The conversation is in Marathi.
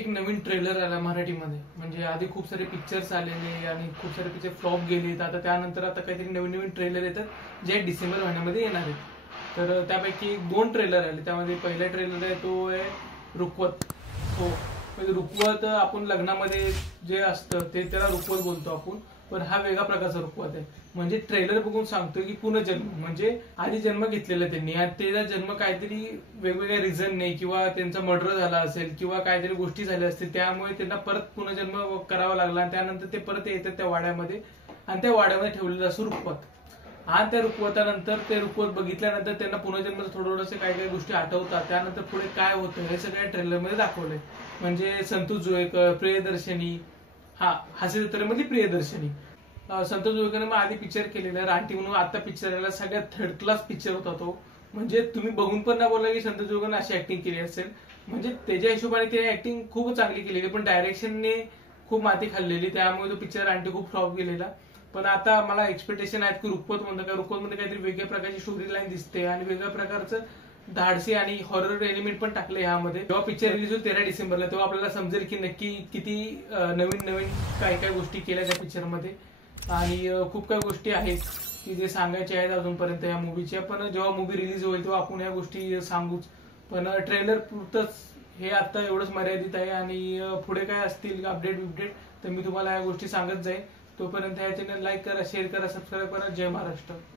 एक नवीन ट्रेलर आला मराठीमध्ये. म्हणजे आधी खूप सारे पिक्चर्स आलेले आणि खूप सारे पिक्चर फ्लॉप गेलेत. आता त्यानंतर काहीतरी नवीन नवीन ट्रेलर येतात जे डिसेंबर महिन्यामध्ये येणार आहेत. तर त्यापैकी 2 ट्रेलर आले. त्यामध्ये पहिला ट्रेलर आहे तो आहे रुखवत. हो, म्हणजे रुखवत आपण लग्नामध्ये जे असतं ते त्याला रुखवत बोलतो आपण. पण हा वेगळा प्रकारचा रुखवत आहे. म्हणजे ट्रेलर बघून सांगतोय की पुनर्जन्म, म्हणजे आधी जन्म घेतलेला त्यांनी आणि त्याचा जन्म काहीतरी वेगवेगळ्या रिझन नाही किंवा त्यांचा मर्डर झाला असेल किंवा काहीतरी गोष्टी झाल्या असतील, त्यामुळे त्यांना परत पुनर्जन्म करावा लागला आणि त्यानंतर ते परत येतात त्या वाड्यामध्ये आणि त्या वाड्यामध्ये ठेवलेलं असं रुखवत. आणि त्या रुखवतानंतर ते रुखवत बघितल्यानंतर त्यांना पुनर्जन्म थोडंसं काही काही गोष्टी आठवतात. त्यानंतर पुढे काय होतं हे सगळ्या ट्रेलरमध्ये दाखवलंय. म्हणजे संतोष जोगळेकर, प्रियदर्शनी, हास्य जत्रेमधली प्रियदर्शनी, संतोष जोगळेकरने मग आधी पिक्चर केलेला रानटी म्हणून. आता पिक्चर आला, सगळ्यात थर्ड क्लास पिक्चर होता तो. म्हणजे तुम्ही बघून पण नाही बोलला की संतोष जोगळेकरने अशी ऍक्टिंग केली असेल. म्हणजे त्याच्या हिशोबाने त्याने ऍक्टिंग खूप चांगली केलेली, पण डायरेक्शनने खूप माती खाल्लेली, त्यामुळे तो पिक्चर रानटी खूप फ्लॉप गेलेला. पण आता मला एक्सपेक्टेशन आहेत की रुखवत म्हणतो का रुखवत मध्ये काहीतरी वेगळ्या प्रकारची स्टोरी लाईन दिसते आणि वेगळ्या प्रकारचं धाडसी आणि हॉरर एलिमेंट पण टाकले यामध्ये. जेव्हा पिक्चर रिलीज होईल 13 डिसेंबरला, तेव्हा आपल्याला समजेल की नक्की किती नवीन नवीन काय काय गोष्टी केल्या त्या पिक्चरमध्ये. आणि खूप काही गोष्टी आहेत की जे सांगायचे आहेत अजूनपर्यंत या मूवीच्या. पण जेव्हा मूवी रिलीज होईल तेव्हा आपण या गोष्टी सांगूच. पण ट्रेलर पुरतच हे आता एवढंच मर्यादित आहे. आणि पुढे काय असतील अपडेट तर मी तुम्हाला या गोष्टी सांगत जाईल. तोपर्यंत या चॅनल लाईक करा, शेअर करा, सबस्क्राईब करा. जय महाराष्ट्र.